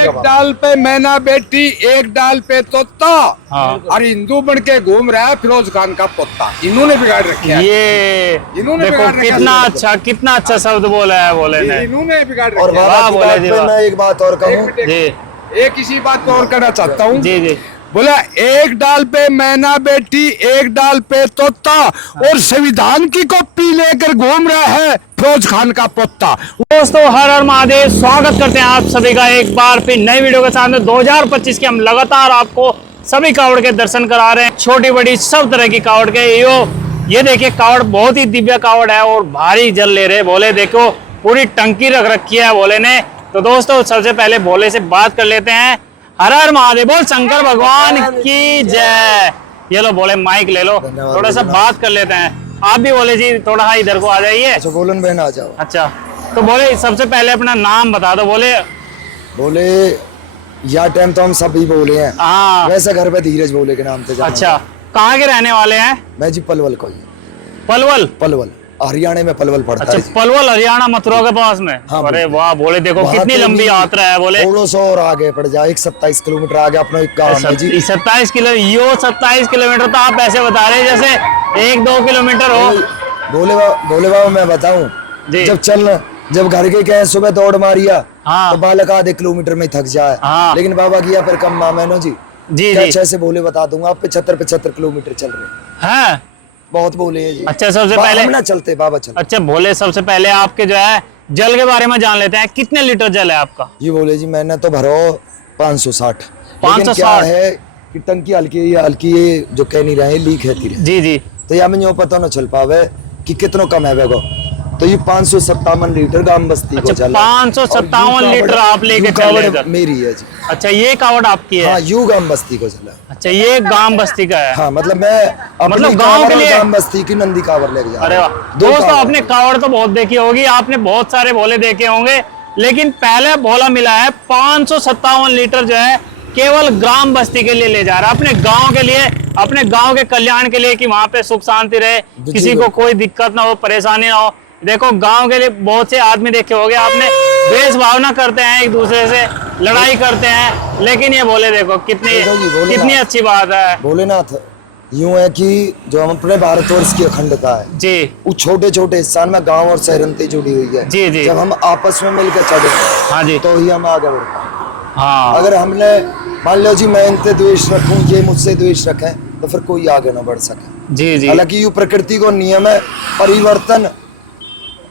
एक डाल पे मैना बैठी एक डाल पे तोता। हाँ। और हिंदू बन के घूम रहा है फिरोज खान का पोता। इन्होंने बिगाड़ रखे है। ये इन्होंने देखो कितना अच्छा शब्द बोला है बोले ने। इन्होंने बिगाड़ और रखे बाबा की बात पे मैं एक बात और कहूँ जी। एक इसी बात को और कहना चाहता हूँ जी जी। बोला एक डाल पे मैना बैठी एक डाल पे तोता और संविधान की कॉपी लेकर घूम रहा है फिरोज खान का पोता। दोस्तों हर हर महादेव, स्वागत करते हैं आप सभी का एक बार फिर नई वीडियो के साथ में। 2025 के हम लगातार आपको सभी कावड़ के दर्शन करा रहे हैं, छोटी बड़ी सब तरह की कावड़ के। ये देखिए कावड़ बहुत ही दिव्य कावड़ है और भारी जल ले रहे बोले। देखो पूरी टंकी रख रखी है बोले ने। तो दोस्तों सबसे पहले भोले से बात कर लेते हैं। हर हर महादेव, बोल शंकर भगवान की जय। ये लो बोले माइक ले लो, थोड़ा सा बात कर लेते हैं। आप भी बोले जी थोड़ा सा इधर को आ जाइए। अच्छा बोलन बहन आ जाओ। अच्छा तो बोले सबसे पहले अपना नाम बता दो। बोले या टाइम तो हम सभी बोले हैं। हाँ वैसे घर पे धीरज बोले के नाम से। अच्छा कहाँ के रहने वाले हैं? मैं जी पलवल को। पलवल हरियाणा में पलवल पड़ता है। अच्छा पलवल हरियाणा मथुरा के पास में। हाँ, अरे वाह बोले देखो कितनी लंबी यात्रा है बोले। 1600 और आगे पड़ जाए 27 किलोमीटर आगे अपना एक गाँव है जी। 27 किलोमीटर तो आप ऐसे बता रहे हैं जैसे 1-2 किलोमीटर हो। बोले बाबा मैं बताऊं, जब घर के कहे सुबह दौड़ मारिया हाँ। तो बालक आधे किलोमीटर में थक जाए। हाँ। लेकिन बाबा किया फिर कम मैनो जी जी अच्छे से बोले बता दूंगा आप 75 किलोमीटर चल रहे हैं। बहुत बोले हैं जी। अच्छा सबसे पहले ना चलते बाबा चलते। अच्छा भोले सबसे पहले आपके जो है जल के बारे में जान लेते हैं। कितने लीटर जल है आपका? ये बोले जी मैंने तो भरो 560। 560 क्या है कि टंकी हल्की ये जो कह नहीं रहे लीक है तीर। जी जी। तो या मैं पता ना चल पावे कि कितना कम है वेगो। तो ये 557 लीटर गांव बस्ती को चला। 557 लीटर आप लेके चले मेरी है जी। अच्छा ये कावड़ आपकी है? हाँ यू गांव बस्ती को चला। अच्छा ये गांव बस्ती का है। हाँ मतलब मैं मतलब गांव के लिए गांव बस्ती की नंदी कावड़ लेके जा। अरे वाह दोस्तों आपने कावड़ तो बहुत देखी होगी, आपने बहुत सारे भोले देखे होंगे, लेकिन पहले भोला मिला है 557 लीटर जो है केवल ग्राम बस्ती के लिए ले जा रहा है, अपने गांव के लिए, अपने गांव के कल्याण के लिए, कि वहां पे सुख शांति रहे, किसी को कोई दिक्कत ना हो, परेशानी ना हो। देखो गांव के लिए बहुत से आदमी देखे होंगे आपने, द्वेष भावना करते हैं, एक दूसरे से लड़ाई करते हैं, लेकिन ये बोले देखो कितनी अच्छी बात है। भोलेनाथ यूं है कि जो हम अपने भारतवर्ष की अखंडता है जी, वो छोटे छोटे हिस्सा में गांव और शहरंते जुड़ी हुई है जी जी। जब हम आपस में मिलकर चले हाँ जी तो ही हम आगे बढ़ते हैं। हाँ अगर हमने मान लो जी मैं इनसे द्वेष रखूं, ये मुझसे द्वेष रखे, तो फिर कोई आगे ना बढ़ सके। जी जी। हालांकि ये प्रकृति को नियम है परिवर्तन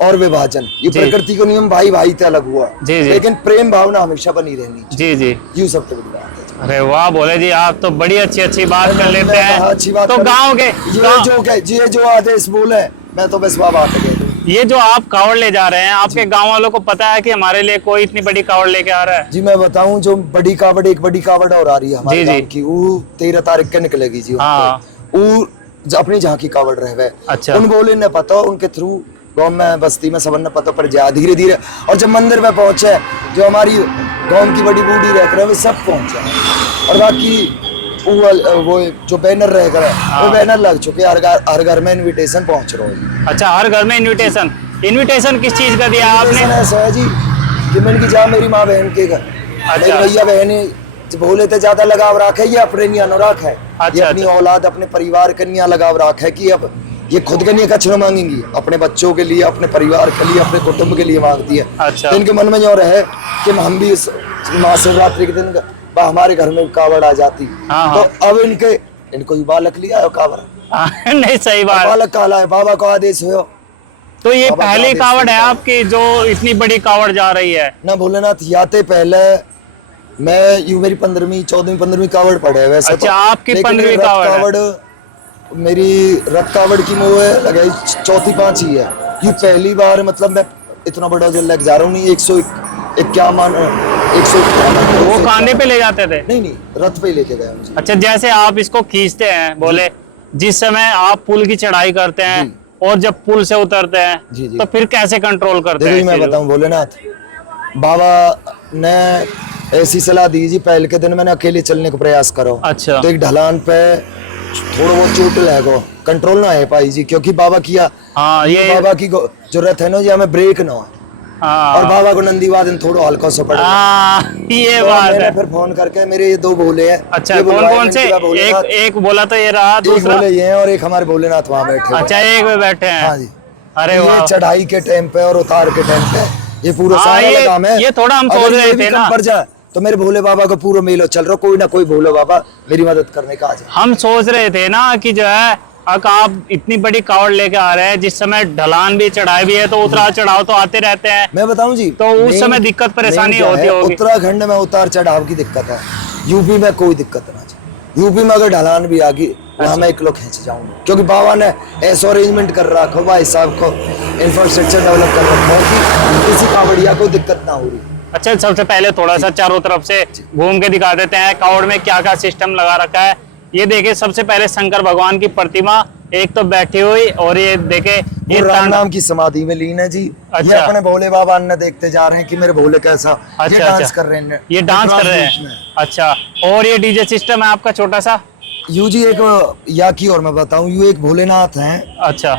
और विभाजन, ये प्रकृति को नियम भाई भाई से अलग हुआ। जी जी। लेकिन प्रेम भावना हमेशा बनी रहनी। जी जी। यूं सबसे बड़ी बात है। अरे वाह बोले जी आप तो बड़ी अच्छी बात कर लेते हैं। अच्छी बात तो गाँव के ये जो आदेश बोले मैं तो बस बात है। ये जो आप कावड़ ले जा रहे हैं, आपके गांव वालों को पता है कि हमारे लिए कोई इतनी बड़ी कावड़ लेके आ रहा है? जी मैं बताऊं जो बड़ी कावड़, एक बड़ी कावड़ और आ रही है हमारे गांव की, वो 13 तारीख के निकलेगी जी। हाँ। वो अपनी जहाँ की कावड़ रहे। अच्छा। उन बोले ने पता, उनके थ्रू गांव में बस्ती में सबन ने पता पड़ जाए धीरे धीरे। और जब मंदिर पे पहुंचे जो हमारी गांव की बड़ी बूढ़ी रह कर सब पहुंचे। और बाकी वो जो बैनर रह कर वो बैनर लग चुके, हर घर में इनविटेशन पहुंच रहा है। अच्छा हर घर में इनविटेशन किस चीज का दिया आपने? ऐसा है जी कि मैंने की जा मेरी माँ बहन के घर, मेरी भैया बहन भोले तो ज्यादा लगाव रखे, ये अपने नहीं अनुराग है। ये अपनी औलाद अपने परिवार के नहीं लगाव रखा है कि अब ये खुद के लिए कछ न मांगेंगी, अपने बच्चों के लिए, अपने परिवार के लिए, अपने कुटुंब के लिए मांगती है। अच्छा। तो इनके मन में जो रहे कि हम भी महाशिवरात्रि के दिन हमारे घर में कावड़ आ जाती। हाँ। तो अब इनको बालक लिया है कावड़। नहीं सही बात। बालक काला है, बाबा का आदेश हो। तो ये पहली कावड़ है आपकी जो इतनी बड़ी कावड़ जा रही है? ना भोलेनाथ याते पहले मैं यू मेरी 15वीं 14वीं कावड़ पड़े वैसे। अच्छा आपकी 15वीं कावड़? मेरी रथ कावड़ की मुँह लगाई 4-5 है। ये पहली बार मतलब मैं इतना बड़ा जो लग जा रहा हूँ। नहीं 151 वो कांधे पे ले जाते थे? नहीं रथ पे लेके गया मुझे। अच्छा जैसे आप इसको खींचते हैं बोले, जिस समय आप पुल की चढ़ाई करते हैं और जब पुल से उतरते हैं तो फिर कैसे कंट्रोल करते हैं? मैं बताऊं भोलेनाथ, बाबा ने ऐसी सलाह दी जी पहले के दिन मैंने अकेले चलने का प्रयास करो। अच्छा। तो एक ढलान पे थोड़ा बहुत चोट लगो, कंट्रोल ना है पाई जी, क्योंकि बाबा किया। हाँ ये बाबा की जरूरत है ना जी, हमें ब्रेक ना हो। हाँ। और बाबा को नंदी वादन थोड़ा हल्का सा पड़ा। ये तो बात मैंने है। फिर फोन करके मेरे ये 2 भोले हैं। अच्छा, ये कौन बुलवाए कौन से? इनके भोलेनाथ। एक बोला तो ये रहा, एक दूसरा? भोले ये हैं और एक हमारे भोलेनाथ वहाँ बैठे हुए हैं। अच्छा, एक में बैठे हैं। हाँ जी। अरे ये वाह। चढ़ाई के टाइम पे और उतार के टाइम पे ये पूरा हाँ, सारा ये- काम है। ये थोड़ा हम अगर सोच ये रहे भी थे कम ना। पड़ जाए तो मेरे भोले बाबा का पूरा मेलो चल रहा, कोई ना कोई भोले बाबा मेरी मदद करने का आ जाए। हम सोच रहे थे ना कि जो है आप इतनी बड़ी कावड़ लेके आ रहे हैं, जिस समय ढलान भी चढ़ाई भी है, तो उतराव चढ़ाव तो आते रहते हैं। मैं बताऊं जी, तो उस मेन- समय दिक्कत परेशानी मेन क्या होती है, होगी। उत्तराखंड में उतार चढ़ाव की दिक्कत है, यूपी में कोई दिक्कत ना है। यूपी में अगर ढलान भी आ गई वहां मैं 1 किलो खींच जाऊंगा, क्योंकि बाबा ने ऐसा अरेंजमेंट कर रखा भाई साहब को, इंफ्रास्ट्रक्चर डेवलप कर रखा है कि किसी कावड़िया को दिक्कत ना हो रही। अच्छा, सबसे पहले थोड़ा सा चारों तरफ से घूम के दिखा देते हैं कावड़ में क्या क्या सिस्टम लगा रखा है। ये देखे, सबसे पहले शंकर भगवान की प्रतिमा एक तो बैठी हुई, और ये देखे ये वो राम तांडव। नाम की समाधि में लीन है जी। ये अच्छा। अपने भोले बाबा अन्य देखते जा रहे हैं कि मेरे भोले कैसा ये अच्छा, डांस अच्छा। कर रहे हैं, ये डांस कर रहे बीच हैं। में। अच्छा, और ये डीजे सिस्टम है आपका छोटा सा? यू जी एक या की और मैं बताऊं, यू एक भोलेनाथ हैं, अच्छा,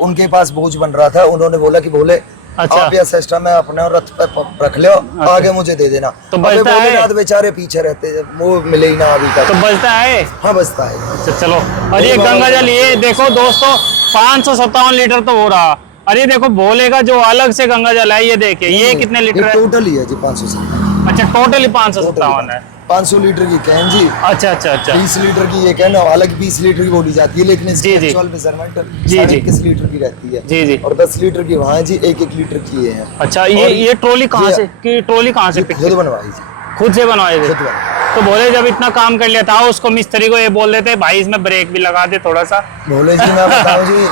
उनके पास बोझ बन रहा था, उन्होंने बोला कि भोले अच्छा। आप यह सिस्टम है अपने रथ पे रख लो, आगे मुझे दे देना। तो अबे बजता है? भोलेनाथ बेचारे पीछे रहते, वो मिले ही ना अभी तो तक। बजता है। हाँ बजता है। अच्छा, चलो। और ये गंगा जल, ये देखो दोस्तों 557 लीटर तो हो रहा। और ये देखो भोले का जो अलग से गंगा जल है, ये देखिए ये कितने लीटर है? टोटल ही है जी 500। अच्छा, टोटली 557 है। 500 लीटर की कैन जी, अच्छा अच्छा अच्छा। 20 लीटर की ये कैन अलग 20 लीटर की बोली जाती है, लेकिन इसकी जी, जी। एक्चुअल मेजरमेंट जी, जी। 21 लीटर की रहती है। जी, जी। और 10 लीटर की वहाँ है जी, 1-1 लीटर की ये है। अच्छा, और ये ट्रॉली कहाँ ये- से की ट्रॉली कहाँ से ये पिक खुद बनवाई जी, खुद से बनवाए थे? खुद बनवाई। तो भोले जब इतना काम कर लिया था, उसको मिस्त्री को ये बोल देते भाई इसमें ब्रेक भी लगा दे थोड़ा सा। भोले जी मैं बताऊं जी,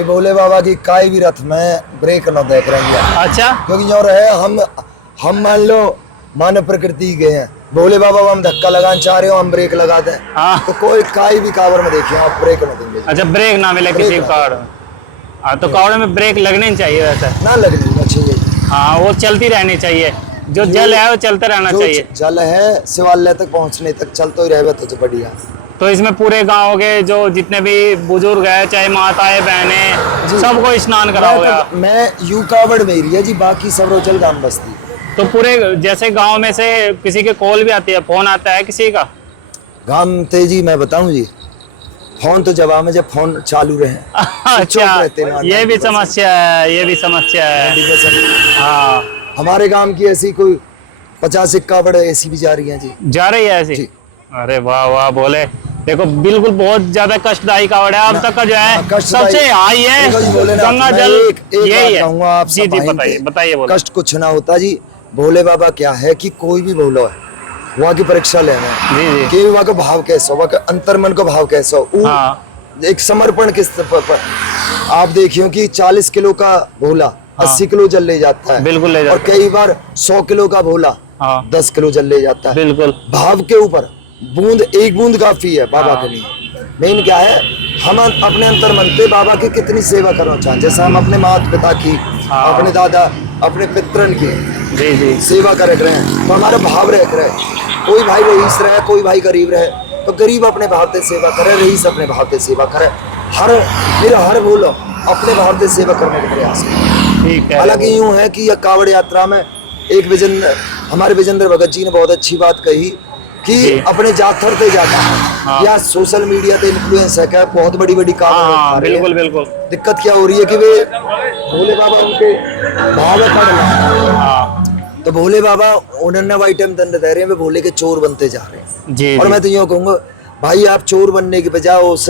ये भोले बाबा की काई भी रथ में ब्रेक न देख रही है, अच्छा, क्योंकि जो रहे हम मान लो मानव प्रकृति के हैं, भोले बाबा को हम धक्का लगाना चाह रहे हो, हम ब्रेक लगा दें, हाँ। तो कोई काई भी कावर में देखिए आप ब्रेक न देंगे, अच्छा, ब्रेक ना मिले ब्रेक किसी ना। कार में। हाँ, तो कावड़े में ब्रेक लगनी चाहिए वैसे। ना लगनी चाहिए। हाँ, वो चलती रहनी चाहिए, जो जल है वो चलते रहना जो चाहिए। जल है शिवालय तक पहुंचने तक चलते ही रहे तो बढ़िया। तो इसमें पूरे गांव के जो जितने भी बुजुर्ग है, चाहे माताएं बहनें, जी। सबको स्नान कराओगे? मैं यू कावड़ मेरी है जी, बाकी सब रोचल गांव बस्ती। तो पूरे जैसे गांव में से किसी के कॉल भी आती है, फोन आता है किसी का? गांव थे जी मैं बताऊं जी, फोन तो जवाब में जब फोन चालू रहे अच्छा, रहते ना, ये भी समस्या है, ये भी समस्या है। 90%। हाँ, हमारे गांव की ऐसी कोई 50 कावड़ ऐसी भी जा रही हैं जी। जा रही है ऐसी? जी। अरे वाह वाह, बोले देखो बिल्कुल बहुत ज्यादा कष्टदायी कावड़ है अब तक का जो है, कष्टदायी- सबसे हाई है देखो जी भोलेनाथ, गंगा मैं जल, एक यही बात है। कहूंगा आप जी सब जी, भाई बताइए पे, बताइए, बोलो। कष्ट कुछ ना होता जी। भोले बाबा क्या है कि कोई भी भोलो है वहाँ की परीक्षा लेना है जी जी। कि वहाँ का भाव कैसा हो, वहाँ का अंतर्मन का भाव कैसा हो, वो हाँ, एक समर्पण किस पर आप देखियो कि 40 किलो का भोला हाँ। 80 किलो जल ले जाता है, बिल्कुल ले और जाता कई बार 100 किलो का भोला हाँ 10 किलो जल ले जाता है। बिल्कुल। भाव के ऊपर बूंद, एक बूंद काफी है बाबा के लिए। मेन क्या है, हम अपने अंतर मन पे बाबा की कितनी सेवा करना चाहते, जैसे हम अपने माता पिता की, हाँ। अपने दादा, अपने पितरन की जी जी सेवा कर रहे हैं, तो हमारा भाव रहे। कोई भाई रईस रहे, कोई भाई गरीब रहे, तो गरीब अपने भाव से सेवा करे, रईस अपने भाव से सेवा करे। हर बोलो अपने भाव से सेवा करने का प्रयास करें। ठीक है। हालांकि यूं है कि यह कावड़ यात्रा में एक हमारे विजेंद्र भगत जी ने बहुत अच्छी बात कही कि जी। अपने जाथर पे जाता है, हाँ। या सोशल मीडिया पे इन्फ्लुएंस है क्या, बहुत बड़ी बड़ी कावड़ हाँ उठा रहे हैं। बिल्कुल बिल्कुल। दिक्कत क्या हो रही है कि वे भोले बाबा उनके भाव पड़ रहे हैं, हाँ तो भोले बाबा उन्होंने वाइट टाइम दंड दे रहे हैं, वे भोले के चोर बनते जा रहे हैं। जी और जी। मैं तो यूँ कहूँगा भाई, आप चोर बनने के बजाय उस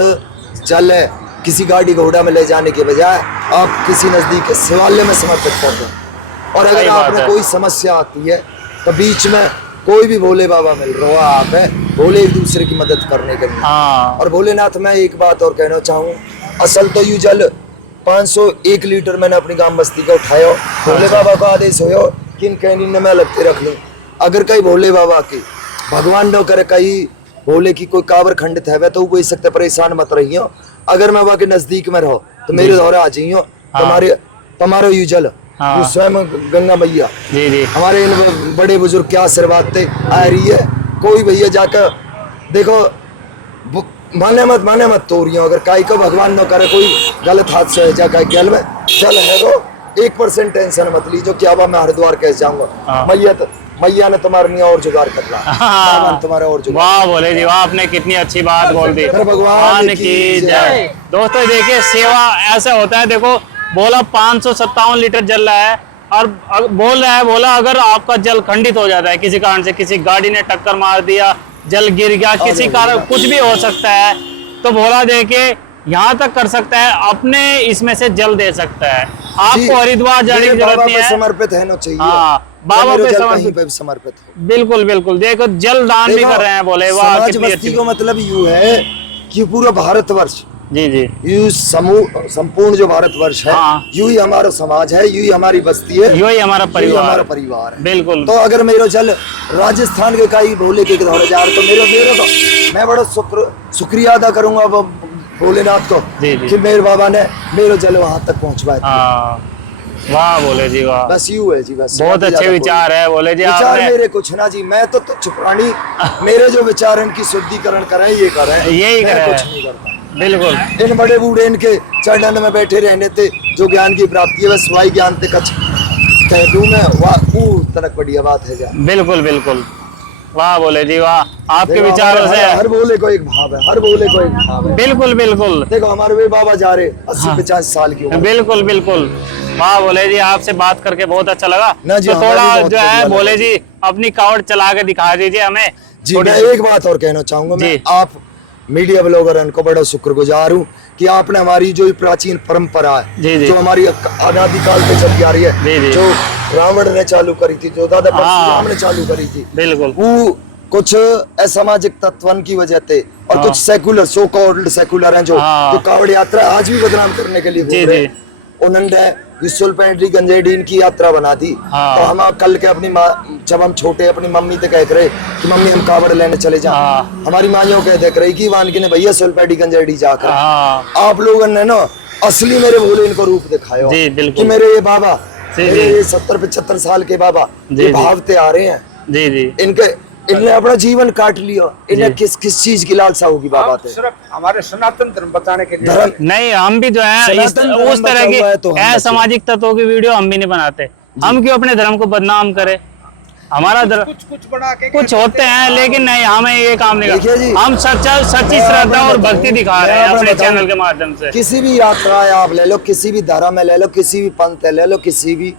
जल है किसी गाड़ी घोड़ा में ले जाने के बजाय आप किसी नजदीक के शिवालय में समर्पित कर दो। और अगर सही बात आपने है। कोई समस्या आती है तो बीच में कोई भी भोले बाबा मिल रहा हो, आप है भोले एक दूसरे की मदद करने के लिए। हाँ और भोलेनाथ मैं एक बात और कहना चाहूँ, असल तो यू जल 501 लीटर मैंने अपनी गांव बस्ती का उठाया, भोले बाबा का आदेश हो कि इन कैनिन में मैं लगते रख लूँ। अगर कहीं भोले बाबा की भगवान न करे कहीं भोले की कोई कावर खंडित है तो वो सकते परेशान मत रही हो। अगर मैं वहाँ के नजदीक में रहो तो मेरे दौरे आ जाइयो, तुम्हारे यू जल हाँ। यू स्वयं गंगा मैया जी जी। हमारे इन बड़े बुजुर्ग क्या आशीर्वाद थे आ रही है। कोई भैया जाकर देखो, माने मत तोड़ियो, अगर काई को भगवान न करे कोई गलत हादसा है जा काई गल में चल है वो 1% टेंशन मत लीजिए कि अब मैं हरिद्वार कैसे जाऊंगा। मैया ने तुम्हारे लिए और जुगाड़ कर ला, भगवान तुम्हारा और जुगाड़। वाह बोले जी वाह, आपने कितनी अच्छी बात बोल दी। भगवान की जय। दोस्तों देखिए सेवा ऐसा होता है, देखो बोला 557 लीटर जल रहा है और बोला अगर आपका जल खंडित हो जाता है किसी कारण से, किसी गाड़ी ने टक्कर मार दिया, जल गिर गया, किसी कारण कुछ भी हो सकता है, तो भोला देके यहाँ तक कर सकता है, अपने इसमें से जल दे सकता है। आपको हरिद्वार जाने की जरूरत नहीं है, समर्पित है ना चाहिए। हाँ, बाबा पे समर्पित है। बिल्कुल बिल्कुल, देखो जल दान भी कर रहे हैं बोले। वाह समाज कितनी बस्ती अच्छी। को मतलब यूं है कि पूरा भारतवर्ष, जी जी, यूं समूह संपूर्ण जो भारतवर्ष है, हाँ। यूं ही हमारा समाज है, यूं ही हमारी बस्ती है, यही हमारा यूं ही हमारा परिवार। परिवार है। बिल्कुल। तो अगर मेरा जल राजस्थान के काई भोले के धौरे जा रहा, तो मेरा तो मैं बड़ा शुक्रिया अदा करूंगा वो भोलेनाथ को जी जी। कि मेरे बाबा ने मेरा जल वहां तक पहुंचवाया। हाँ वाह बोले जी वाह, बस यूं है जी, बस बहुत अच्छे विचार है बोले जी विचार आपने। मेरे कुछ ना जी, मैं तो तुच्छ प्राणी, मेरे जो विचार हैं इनकी शुद्धिकरण करें, ये करें, यही मैं करें। कुछ नहीं करता। बिल्कुल इन बड़े बूढ़े इनके चरणन में बैठे रहने थे, जो ज्ञान की प्राप्ति है वह स्वाई ज्ञान ते कछ कह दूं मैं, वाह तनक बढ़िया बात है। बिल्कुल बिल्कुल, वाह बोले जी वाह, आपके देखो, विचारों से हर भोले को एक भाव है, हर भोले को एक भाव है। बिल्कुल बिल्कुल, देखो हमारे वे बाबा जा रहे 80-50 साल की उम्र। बिल्कुल बिल्कुल। वाह बोले जी, आपसे बात करके बहुत अच्छा लगा। ना जी, तो हमें भी थोड़ा बहुत जो बढ़िया है लगा बोले जी। जी अपनी कावड़ चला के दिखा दीजिए हमें। जी थोड़ी मैं सी। एक बात और कहना चाहूंगा, मैं जी। आप मीडिया ब्लॉगर को बड़ा शुक्रगुजार हूँ कि आपने हमारी जो प्राचीन परंपरा जी, है, जी। जो हमारी अनादिकाल से चलती आ रही जी, है, जी। जो रावण ने चालू करी थी, जो दादा हाँ। परशुराम ने चालू करी थी, बिल्कुल वो कुछ असामाजिक तत्वन की वजह से और हाँ। कुछ सेकुलर, सो कॉल्ड सेकुलर हैं जो हाँ। कावड़ यात्रा आज भी बदनाम करने के लिए जी, घूम रहे जी। हैं। उन्होंने विशुल पेंट्री गंजेडीन की यात्रा बना दी। हाँ। तो हम कल के अपनी माँ, जब हम छोटे अपनी मम्मी से कह रहे कि मम्मी हम कावड़ लेने चले जाएं, हाँ। हमारी माँ यो कह देख रही कि वानकी ने भैया सुलपेटी गंजेडी जाकर हाँ आप लोगों ने ना असली मेरे भोले इनको रूप दिखाया जी, बिल्कुल। कि मेरे ये बाबा, जी, मेरे जी। ये 70-75 साल के बाबा, जी, ये जी। भावते आ रहे हैं, जी जी, इनने अपना जीवन काट लिया, इन्हें जी। किस चीज की लालसा होगी बाबा थे? सिर्फ हमारे सनातन धर्म बताने के लिए धर्म नहीं हम भी जो है सनातन धर्म उस तरह बचा हुआ है तो हम की बचे। असामाजिक तत्वों की वीडियो हम भी नहीं बनाते। हम क्यों अपने धर्म को बदनाम करें? हमारा धर्म कुछ बना के कुछ होते हैं लेकिन नहीं, हमें ये काम नहीं देखिए जी, करना। हम सच्ची मैं श्रद्धा आपको और बताऊं, भक्ति दिखा मैं रहे हैं आपको अपने बताऊं, चैनल के माध्यम से। किसी भी यात्रा है आप ले लो, किसी भी धर्म में ले लो, किसी भी पंथ ले लो, किसी भी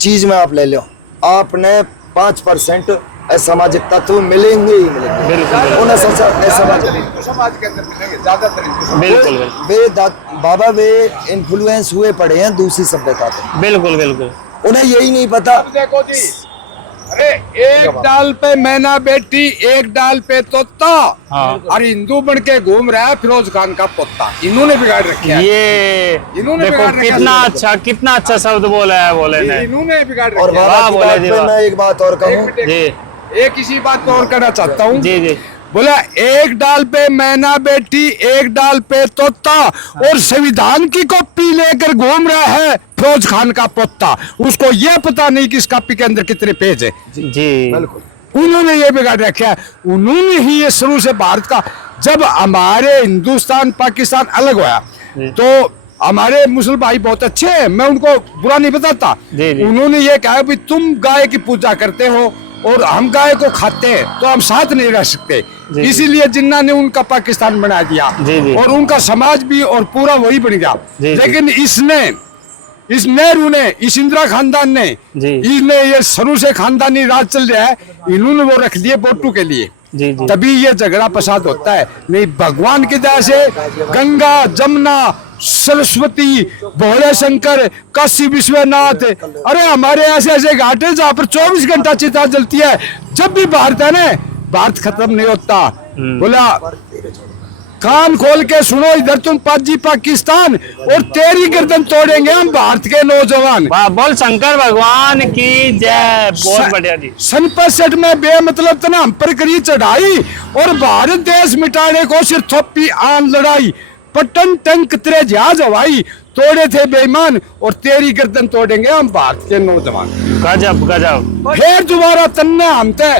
चीज में आप ले लो, आपने 5% असामाजिक तत्व मिलेंगे ही मिलेंगे। बिल्कुल उन्हें असामाजिक हिंदू समाज के अंदर मिलेंगे ज्यादातर हिंदू समाज। बिल्कुल बाबा वे इन्फ्लुएंस हुए पड़े हैं दूसरी सभ्यता से, बिल्कुल बिल्कुल, उन्हें यही नहीं पता। अब देखो जी, अरे एक डाल पे मैना बेटी, एक डाल पे तोता, हाँ। और हिंदू बन के घूम रहा है फिरोज खान का पोता। इन्होंने बिगाड़ रखा है, ये इन्होंने देखो बिगाड़ रखा है। कितना अच्छा शब्द बोला है बोले ने। इन्होंने बिगाड़ और रखा है। बाबा वाह की बोले बात जी, पे वाह। मैं एक बात और कहूँ, जी एक इसी बात को और कहना चाहता हूँ। जी जी, बोला एक डाल पे मैना बेटी, एक डाल पे तोता, और संविधान की कॉपी लेकर घूम रहा है फिरोज खान का पोता। उसको यह पता नहीं कि इस कॉपी के अंदर कितने पेज है। जी बिल्कुल उन्होंने ये बिगाड़ रखा है। उन्होंने ही ये शुरू से भारत का, जब हमारे हिंदुस्तान पाकिस्तान अलग हुआ तो हमारे मुसलमान भाई बहुत अच्छे हैं, मैं उनको बुरा नहीं बताता। जी, जी। उन्होंने ये कहा भी तुम गाय की पूजा करते हो और हम गाय को खाते हैं, तो हम साथ नहीं रह सकते। जी। इसीलिए जिन्ना ने उनका पाकिस्तान बना दिया, जी, जी। और उनका समाज भी और पूरा वही बन गया। जी, जी। लेकिन इस नेहरू ने, इस इंदिरा खानदान ने, जी। इसने ये शुरू से खानदानी राज चल रहा है, इन्होंने वो रख दिए वोटों के लिए। जी जी, तभी ये झगड़ा फसाद होता है। नहीं, भगवान की दया से गंगा, जमुना, सरस्वती, भोले शंकर, काशी विश्वनाथ, अरे हमारे ऐसे ऐसे घाट है जहाँ पर 24 घंटा चिता जलती है। जब भी भारत है ना, भारत खत्म नहीं होता। बोला कान खोल के सुनो, इधर तुम पाजी पाकिस्तान, और तेरी गर्दन तोड़ेंगे हम भारत के नौजवान। वाह, बोल शंकर भगवान की जय। बहुत बढ़िया जी। सन 65 में बेमतलब तना हम पर करी चढ़ाई, और भारत देश मिटाने को सिर थोपी आन लड़ाई। पटन टंक तेरे जहाज हवाई, तोड़े थे बेईमान, और तेरी गर्दन तोड़ेंगे हम भारत के नौजवान। गजब गजब। फिर दोबारा तन्ने हम ते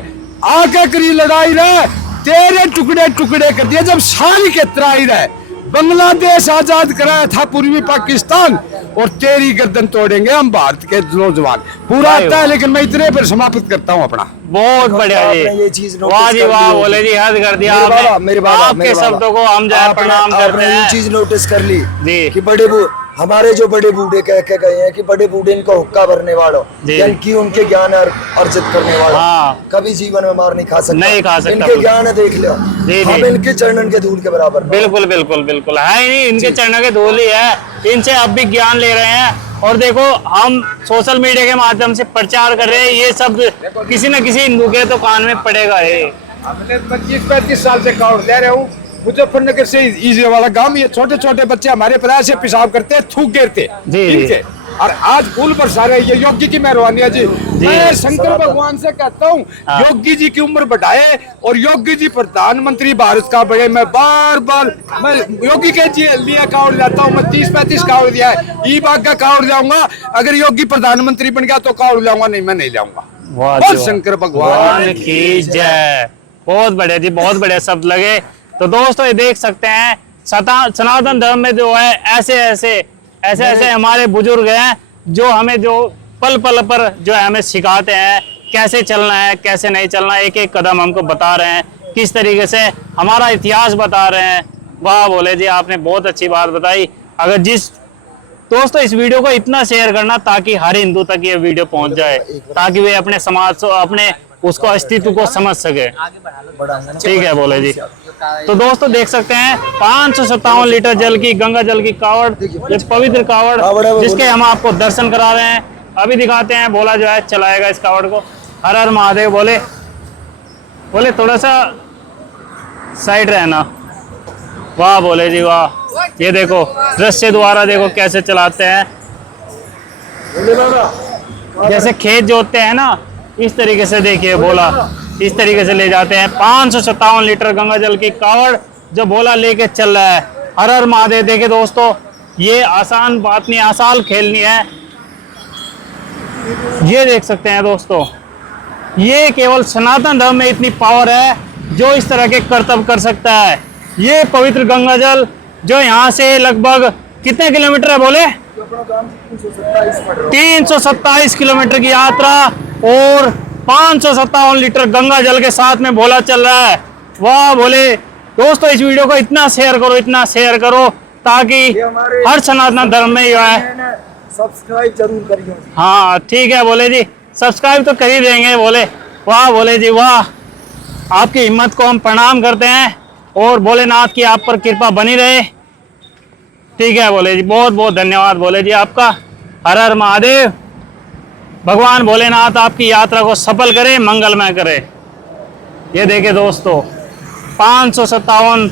आके करी लड़ाई रहे, तेरे टुकड़े टुकड़े कर दिए जब सारी के त्राई रहे। बांग्लादेश आजाद कराया था पूर्वी पाकिस्तान, और तेरी गर्दन तोड़ेंगे हम भारत के नौजवान। पूरा आता है, लेकिन मैं इतने पर समाप्त करता हूँ अपना। बहुत बढ़िया आपने ये जी, चीज वाह नोटिस जी कर वाह, ली होगी। बोले जी हद कर दिया मेरे बाबा, आपने। मेरे बाबा, आपके मेरे बाबा। शब्दों को हम जो है प्रणाम करते आपने ये हैं चीज नोटिस कर ली जी। कि हमारे जो बड़े बूढ़े कह के गए हैं कि बड़े बूढ़े इनको हुक्का भरने वालों, जी। यानी कि उनके ज्ञान अर्जित करने वालों हाँ। कभी जीवन में मार नहीं खा सकता। नहीं खा सकता। इनके ज्ञान देख लो, जी, हम जी। इनके चरणन के धूल के बराबर हैं। बिल्कुल बिल्कुल बिल्कुल है ही नहीं, इनके चरणों के धूल ही है। इनसे अब भी ज्ञान ले रहे हैं, और देखो हम सोशल मीडिया के माध्यम से प्रचार कर रहे हैं, ये सब किसी न किसी हिंदू के तो कान में पड़ेगा ही। हमने 25-35 साल से काउंट ले रहे हूँ। मुजफ्फरनगर से ईजी वाला गांव, ये छोटे छोटे बच्चे हमारे पैर से पेशाब करते, थूक गिरते जी। इनके, और आज फूल बरसा रहे। ये योगी की मेहरबानी है जी। मैं शंकर भगवान से कहता हूँ, हाँ। योगी जी की उम्र बढ़ाए और योगी जी प्रधानमंत्री भारत का बने। मैं बार बार मैं योगी के लिए कावड़ जाता हूँ। मैं 30-35 कावड़ दिया है, ई बाग का कावड़ जाऊंगा। अगर योगी प्रधानमंत्री बन गया तो कावड़ जाऊंगा, नहीं मैं नहीं जाऊंगा। वाह बोल जी, शंकर भगवान भगवान की जय। बहुत बढ़िया जी, बहुत बढ़िया शब्द लगे। तो दोस्तों ये देख सकते हैं, सनातन धर्म में जो है ऐसे हमारे बुजुर्ग हैं जो हमें जो पल पल पर जो है हमें सिखाते हैं कैसे चलना है, कैसे नहीं चलना है। एक एक कदम हमको बता रहे हैं, किस तरीके से हमारा इतिहास बता रहे हैं। वाह बोले जी, आपने बहुत अच्छी बात बताई। अगर दोस्तों इस वीडियो को इतना शेयर करना ताकि हर हिंदू तक ये वीडियो पहुंच जाए, ताकि वे अपने समाज अपने उसको अस्तित्व को समझ सके। ठीक है बोले जी। तो दोस्तों देख सकते हैं 557 लीटर जल की, गंगा जल की कावड़, ये पवित्र कावड़ जिसके हम आपको दर्शन करा रहे हैं। अभी दिखाते हैं, भोला जो है चलाएगा इस कावड़ को। हर हर महादेव बोले, थोड़ा सा साइड रहना। वाह बोले जी वाह। ये देखो दृश्य द्वारा देखो कैसे चलाते हैं, जैसे खेत जोतते हैं ना, इस तरीके से देखिए भोला इस तरीके से ले जाते हैं। 557 लीटर गंगा जल की कावड़ जो भोला लेके चल रहा है। हर हर महादेव। देखिए दोस्तों, ये आसान बात नहीं, आसान खेल नहीं है। ये देख सकते हैं दोस्तों, ये केवल सनातन धर्म में इतनी पावर है जो इस तरह के कर्तव्य कर सकता है। ये पवित्र गंगा जल जो यहाँ से लगभग कितने किलोमीटर है बोले? 327 किलोमीटर की यात्रा, और 557 लीटर गंगा जल के साथ में भोला चल रहा है। वाह बोले। दोस्तों इस वीडियो को इतना शेयर करो ताकि हर सनातन धर्म में जो है सब्सक्राइब जरूर करिए। हाँ ठीक है बोले जी, सब्सक्राइब तो कर ही देंगे बोले। वाह बोले जी वाह, आपकी हिम्मत को हम प्रणाम करते हैं, और भोलेनाथ की आप पर कृपा बनी रहे। ठीक है बोले जी, बहुत बहुत धन्यवाद बोले जी आपका। हर हर महादेव। भगवान भोलेनाथ आपकी यात्रा को सफल करे, मंगलमय करे। ये देखे दोस्तों 557